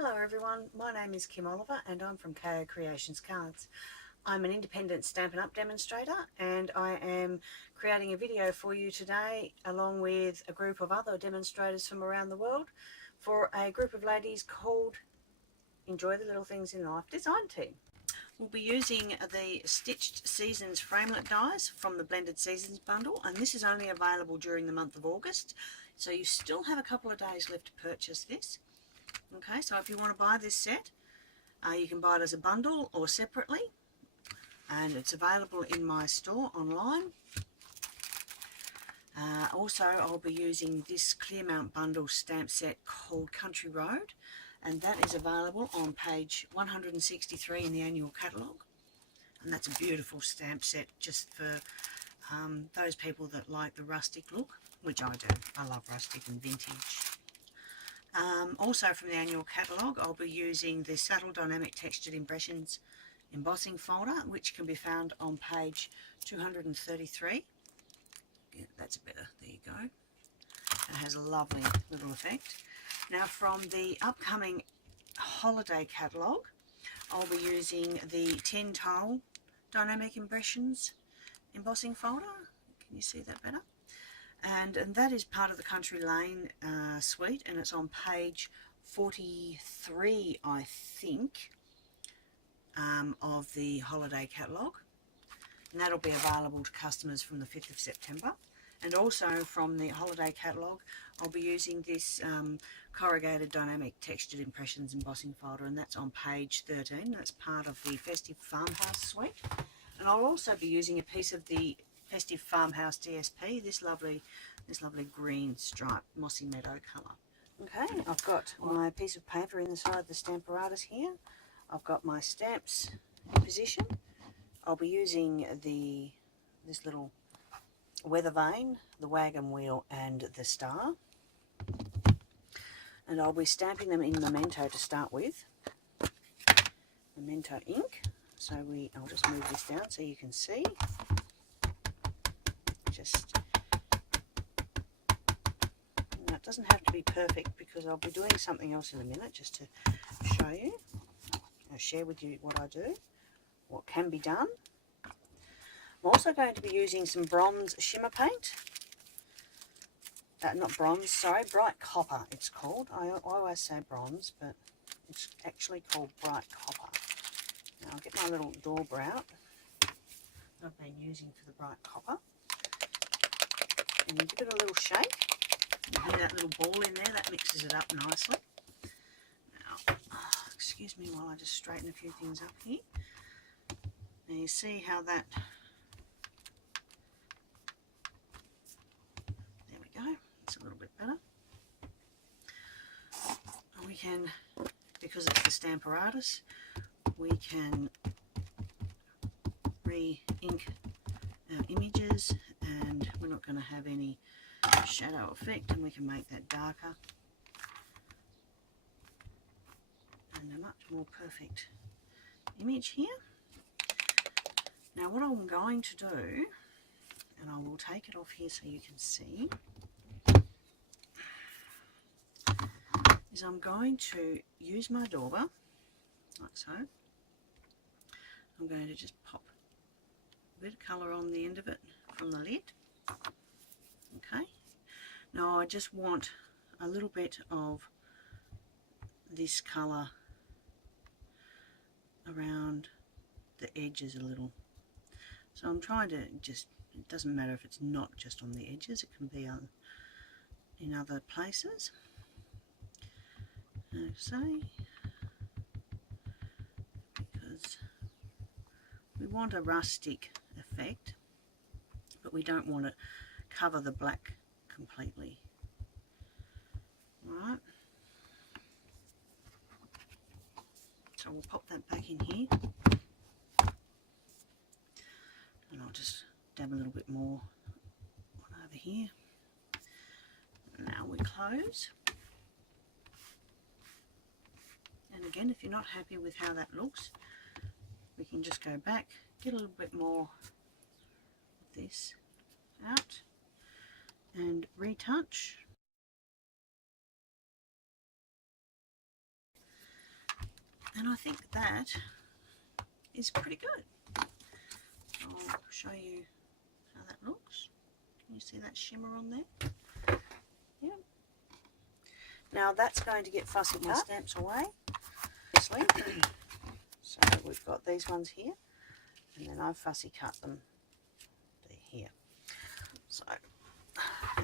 Hello everyone, my name is Kim Oliver and I'm from KOCreationsCards. I'm an independent Stampin' Up! Demonstrator and I am creating a video for you today along with a group of other demonstrators from around the world for a group of ladies called Enjoy the Little Things in Life Design Team. We'll be using the Stitched Seasons framelit dies from the Blended Seasons bundle, and this is only available during the month of August, so you still have a couple of days left to purchase this. Okay, so if you want to buy this set, you can buy it as a bundle or separately, and it's available in my store online. Also, I'll be using this Clearmount bundle stamp set called Country Road, and that is available on page 163 in the annual catalogue. And that's a beautiful stamp set just for those people that like the rustic look, which I do. I love rustic and vintage. Also from the annual catalogue, I'll be using the Subtle Dynamic Textured Impressions embossing folder, which can be found on page 233. Yeah, that's better. There you go. It has a lovely little effect. Now from the upcoming holiday catalogue, I'll be using the 10 Tile Dynamic Impressions embossing folder. Can you see that better? And that is part of the Country Lane suite, and it's on page 43, I think, of the holiday catalogue, and that'll be available to customers from the 5th of September. And also from the holiday catalogue, I'll be using this Corrugated Dynamic Textured Impressions embossing folder, and that's on page 13. That's part of the Festive Farmhouse suite. And I'll also be using a piece of the Festive Farmhouse DSP, this lovely green striped mossy meadow colour. Okay, I've got my piece of paper inside the Stamparatus here. I've got my stamps in position. I'll be using this little weather vane, the wagon wheel and the star. And I'll be stamping them in Memento to start with. Memento ink. So I'll just move this down so you can see. It doesn't have to be perfect because I'll be doing something else in a minute just to show you. I'll share with you what I do, what can be done. I'm also going to be using some bronze shimmer paint. Not bronze, sorry, bright copper it's called. I always say bronze, but it's actually called bright copper. Now I'll get my little dauber out I've been using for the bright copper. And you give it a little shake. You hear that little ball in there, that mixes it up nicely. Now, excuse me while I just straighten a few things up here. Now you see how that, there we go, it's a little bit better. And we can, because it's the Stamparatus, we can re-ink our images, and we're not going to have any shadow effect, and we can make that darker and a much more perfect image here. Now what I'm going to do, and I will take it off here so you can see, is I'm going to use my dauber like so. I'm going to just pop a bit of colour on the end of it from the lid. Okay, now I just want a little bit of this colour around the edges a little. So I'm trying to just, it doesn't matter if it's not just on the edges, it can be in other places. So, because we want a rustic effect, but we don't want to cover the black completely. Alright, so we'll pop that back in here, and I'll just dab a little bit more over here. Now we close, and again, if you're not happy with how that looks, we can just go back, get a little bit more of this out and retouch. And I think that is pretty good. I'll show you how that looks. Can you see that shimmer on there? Yeah. Now that's going to get fussy cut. My stamps away, obviously. So we've got these ones here, and then I've fussy cut them here. So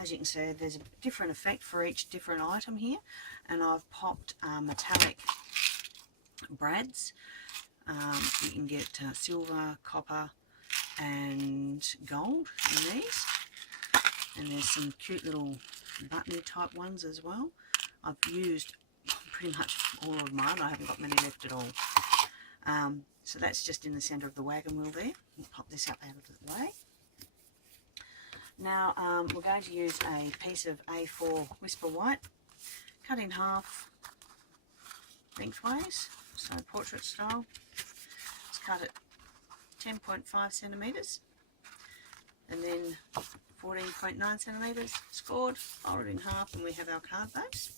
as you can see, there's a different effect for each different item here, and I've popped Metalic Brads. You can get silver, copper and gold in these, and there's some cute little buttony type ones as well. I've used pretty much all of mine. I haven't got many left at all. So that's just in the centre of the wagon wheel there. We'll pop this up out of the way. Now we're going to use a piece of A4 Whisper White, cut in half lengthways, so portrait style. Let's cut it 10.5 centimetres and then 14.9 centimetres, scored, fold it in half, and we have our card base.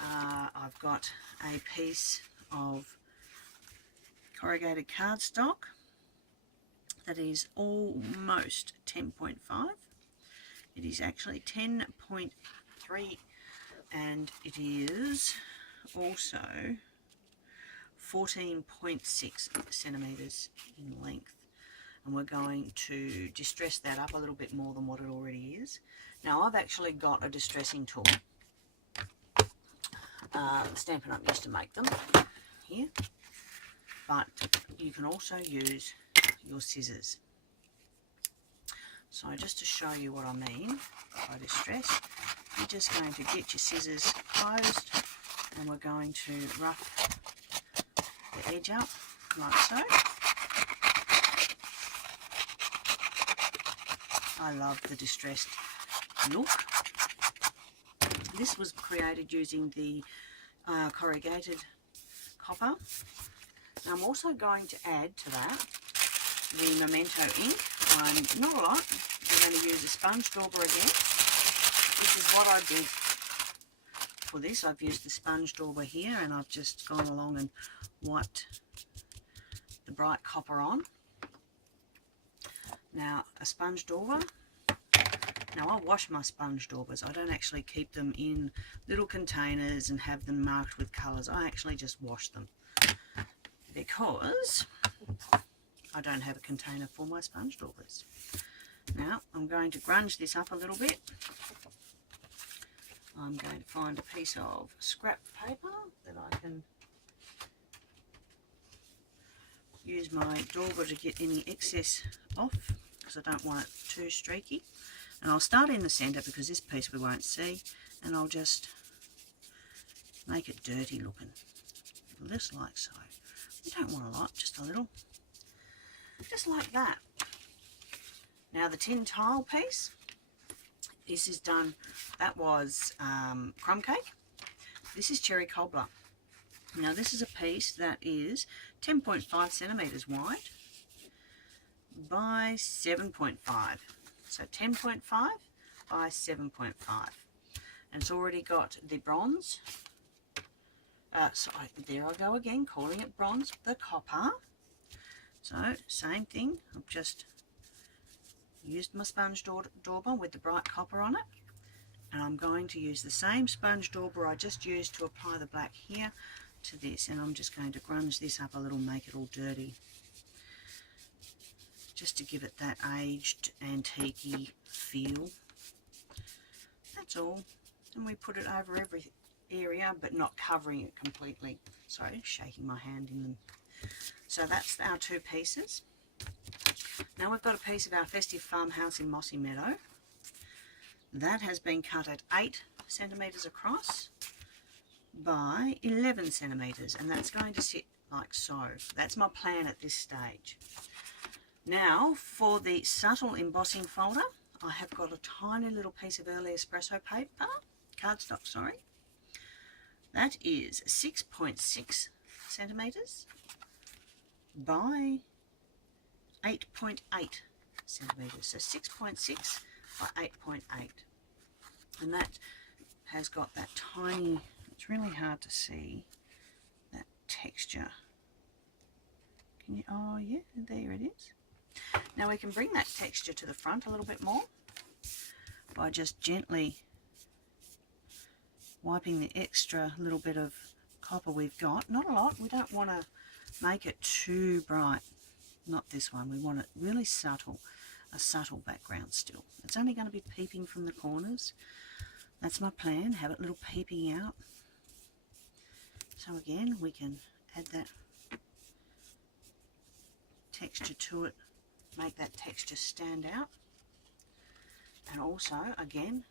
I've got a piece of corrugated cardstock that is almost 10.5. It is actually 10.3, and it is also 14.6 centimetres in length. And we're going to distress that up a little bit more than what it already is. Now I've actually got a distressing tool. Stampin' Up used to make them here, but you can also use your scissors. So just to show you what I mean by distress, you're just going to get your scissors closed, and we're going to rough the edge up like so. I love the distressed look. This was created using the corrugated copper. Now I'm also going to add to that the Memento ink. Not a lot. I'm going to use a sponge dauber again. This is what I did for this. I've used the sponge dauber here, and I've just gone along and wiped the bright copper on. Now a sponge dauber. Now I wash my sponge daubers. I don't actually keep them in little containers and have them marked with colours. I actually just wash them because I don't have a container for my sponge daubers. Now I'm going to grunge this up a little bit. I'm going to find a piece of scrap paper that I can use my dauber to get any excess off, because I don't want it too streaky. And I'll start in the centre because this piece we won't see, and I'll just make it dirty looking, just like so. You don't want a lot, just a little, just like that. Now the tin tile piece, this is done, that was crumb cake. This is cherry cobbler. Now this is a piece that is 10.5 centimetres wide by 7.5. So 10.5 by 7.5. And it's already got the bronze. Sorry, there I go again, calling it bronze, the copper. So same thing, I've just used my sponge dauber with the bright copper on it. And I'm going to use the same sponge dauber I just used to apply the black here to this. And I'm just going to grunge this up a little, make it all dirty, just to give it that aged, antique-y feel. That's all. And we put it over every area, but not covering it completely. Sorry, shaking my hand in them. So that's our two pieces. Now we've got a piece of our Festive Farmhouse in Mossy Meadow. That has been cut at 8 centimetres across by 11 centimetres, and that's going to sit like so. That's my plan at this stage. Now for the subtle embossing folder, I have got a tiny little piece of early espresso paper, cardstock, sorry. That is 6.6 centimetres by 8.8 centimetres. So 6.6 by 8.8. And that has got that tiny, it's really hard to see, texture. Can you, oh yeah, there it is. Now we can bring that texture to the front a little bit more by just gently wiping the extra little bit of copper we've got. Not a lot, we don't want to make it too bright. Not this one, we want it really subtle, a subtle background still. It's only going to be peeping from the corners. That's my plan, have it little peeping out. So again, we can add that texture to it, make that texture stand out. And also, again,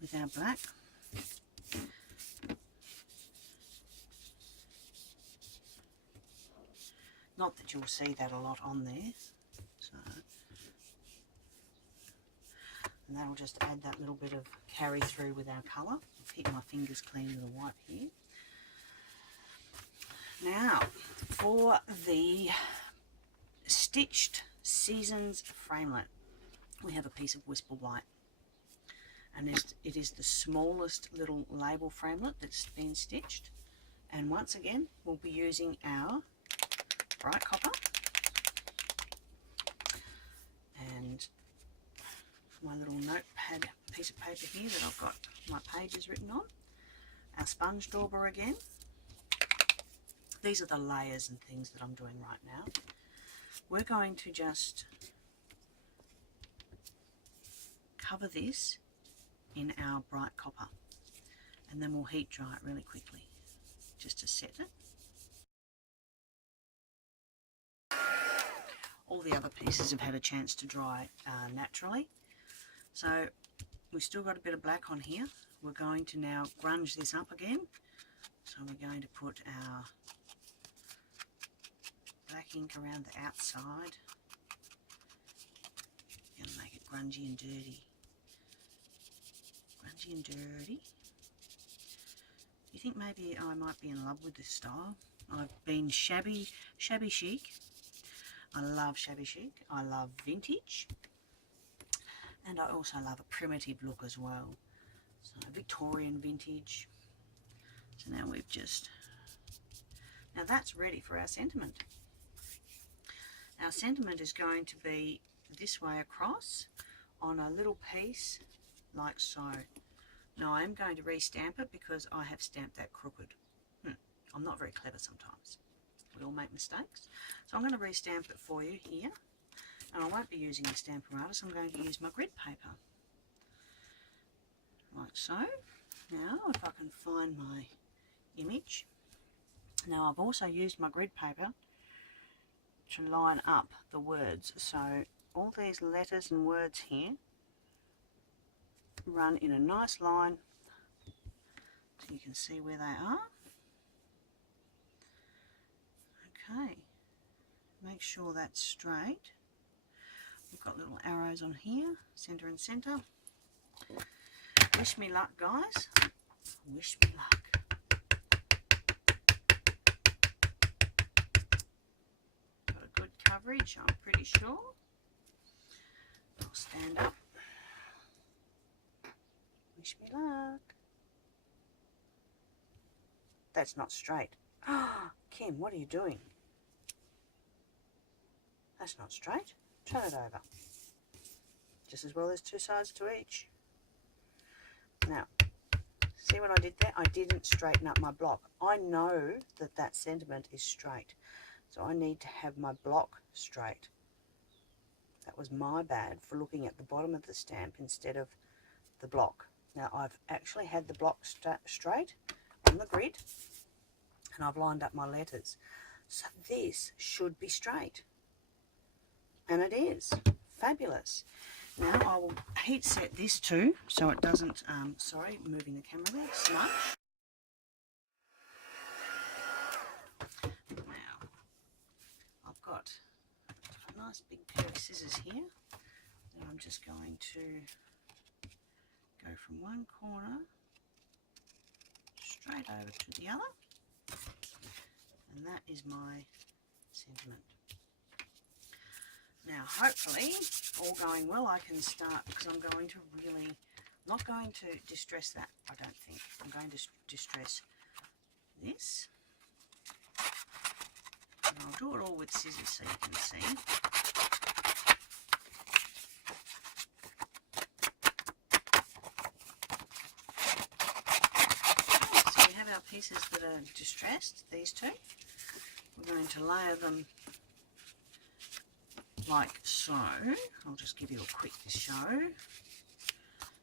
with our black, not that you'll see that a lot on there, so, and that'll just add that little bit of carry through with our colour. I'll keep my fingers clean with a wipe here. Now, for the stitched Seasons framelit, we have a piece of Whisper White, and it is the smallest little label framelit that's been stitched. And once again, we'll be using our bright copper and my little notepad piece of paper here that I've got my pages written on, our sponge dauber again. These are the layers and things that I'm doing right now. We're going to just cover this in our bright copper, and then we'll heat dry it really quickly just to set it. All the other pieces have had a chance to dry naturally, so we've still got a bit of black on here. We're going to now grunge this up again, so we're going to put our black ink around the outside. Going to make it grungy and dirty. Grungy and dirty. You think maybe I might be in love with this style? I've been shabby chic. I love shabby chic. I love vintage. And I also love a primitive look as well. So Victorian vintage. So now we've just... Now that's ready for our sentiment. Our sentiment is going to be this way across on a little piece like so. Now I am going to re-stamp it because I have stamped that crooked. I'm not very clever sometimes. We all make mistakes. So I'm going to re-stamp it for you here. And I won't be using the Stamparatus, I'm going to use my grid paper. Like so. Now if I can find my image. Now I've also used my grid paper to line up the words. So all these letters and words here run in a nice line so you can see where they are. Okay, make sure that's straight. We've got little arrows on here, centre and centre. Wish me luck, guys. Wish me luck. Got a good coverage, I'm pretty sure. I'll stand up. Wish me luck. That's not straight. Ah, Kim, what are you doing? That's not straight. Turn it over. Just as well, there's two sides to each. Now, see what I did there? I didn't straighten up my block. I know that that sentiment is straight, so I need to have my block straight. That was my bad for looking at the bottom of the stamp instead of the block. Now, I've actually had the block straight on the grid, and I've lined up my letters. So this should be straight. And it is. Fabulous. Now I will heat set this too, so it doesn't, sorry, moving the camera there, smudge. Now, I've got a nice big pair of scissors here, and I'm just going to go from one corner straight over to the other, and that is my sentiment. Now hopefully, all going well, I can start, because I'm going to really, not going to distress that, I don't think. I'm going to distress this. And I'll do it all with scissors so you can see. So we have our pieces that are distressed, these two. We're going to layer them like so. I'll just give you a quick show.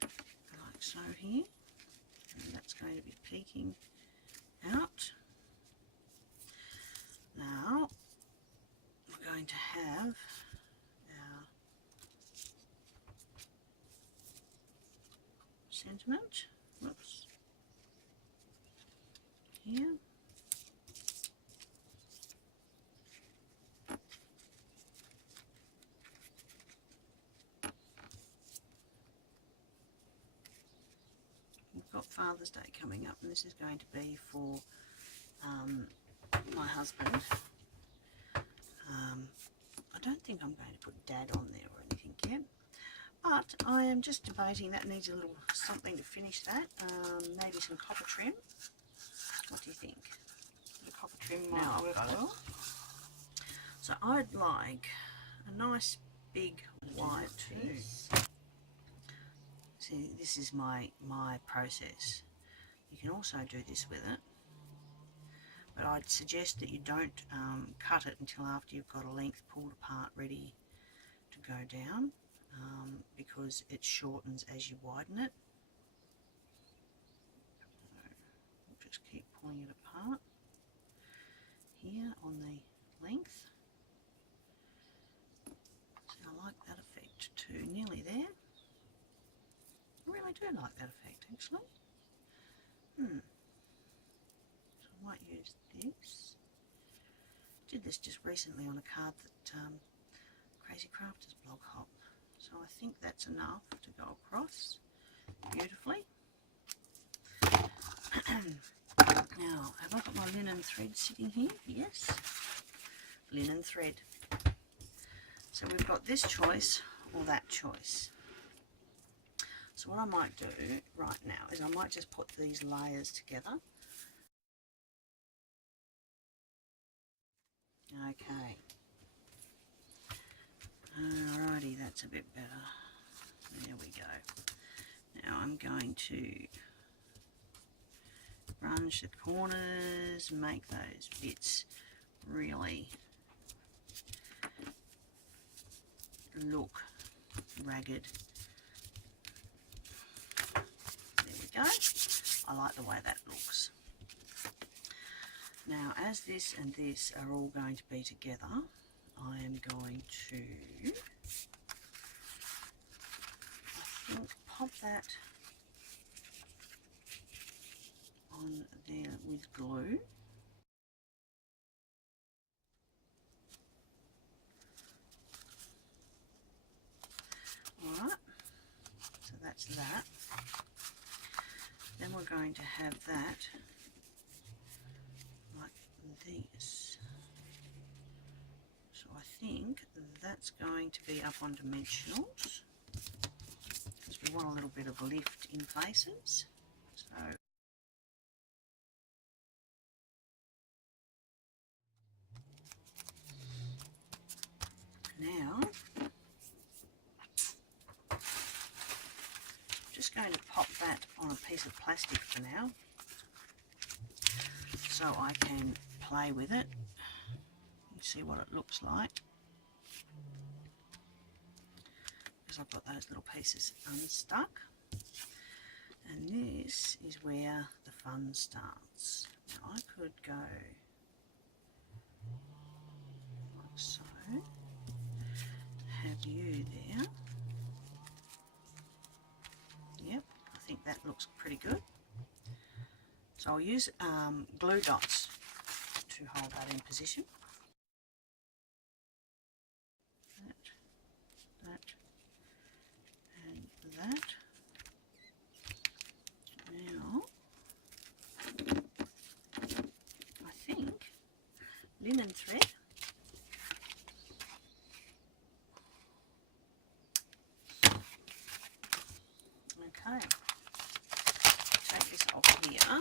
Like so here. And that's going to be peeking out. Now we're going to have our sentiment. Whoops. Here. We've got Father's Day coming up, and this is going to be for my husband. I don't think I'm going to put Dad on there or anything yet, but I am just debating. That needs a little something to finish that. Maybe some copper trim. What do you think? The copper trim might work well. So I'd like a nice big white piece. See, this is my process. You can also do this with it, but I'd suggest that you don't cut it until after you've got a length pulled apart ready to go down, because it shortens as you widen it. So we'll just keep pulling it apart here on the length. So I like that effect too, nearly there. I really do like that effect actually. So I might use this. Did this just recently on a card that Crazy Crafters blog hop. So I think that's enough to go across beautifully. Now, have I got my linen thread sitting here? Yes, linen thread. So we've got this choice or that choice. So what I might do right now is I might just put these layers together. Okay. Alrighty, that's a bit better. There we go. Now I'm going to grunge the corners, make those bits really look ragged. There we go. I like the way that looks. Now, as this and this are all going to be together, I am going to, I think, pop that on there with glue. Alright, so that's that. Then we're going to have that like this. So I think that's going to be up on dimensionals, because we want a little bit of a lift in places. So now just going to pop that on a piece of plastic for now, so I can play with it and see what it looks like, because I've got those little pieces unstuck. And this is where the fun starts. Now I could go like so, have you there. Yep, I think that looks pretty good. So I'll use glue dots to hold that in position. That, and that. Now, I think linen thread. Okay, take this off here.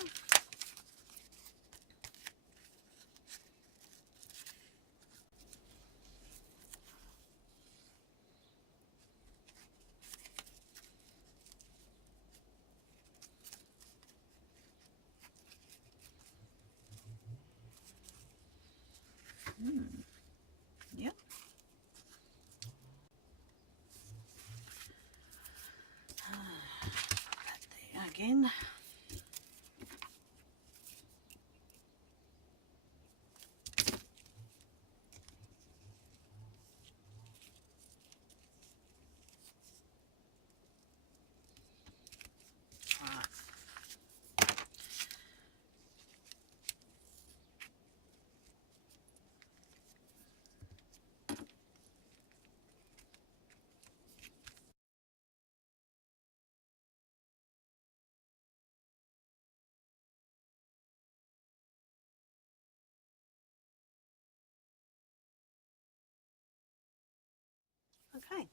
Yep. That there again. Right. Okay,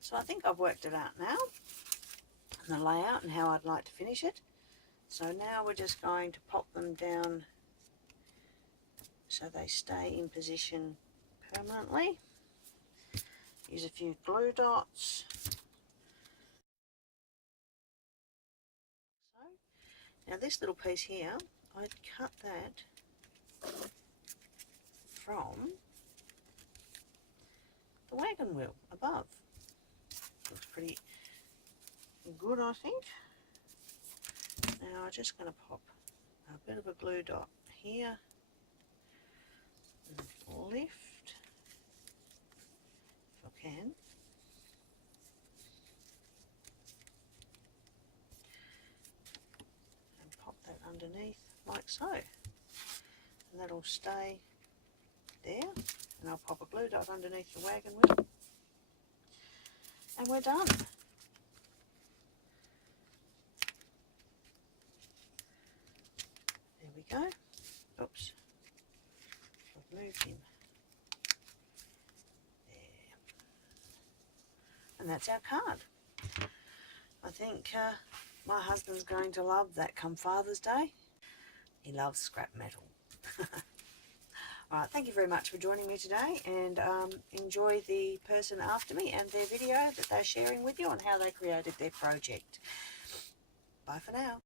so I think I've worked it out now, the layout and how I'd like to finish it. So now we're just going to pop them down so they stay in position permanently. Use a few glue dots. So now this little piece here, I'd cut that from the wagon wheel above. Looks pretty good, I think. Now I'm just going to pop a bit of a glue dot here and lift if I can. And pop that underneath like so. And that'll stay there. And I'll pop a glue dot underneath the wagon wheel. And we're done. There we go. Oops. I've moved him. There. And that's our card. I think my husband's going to love that come Father's Day. He loves scrap metal. Alright, thank you very much for joining me today, and enjoy the person after me and their video that they're sharing with you on how they created their project. Bye for now.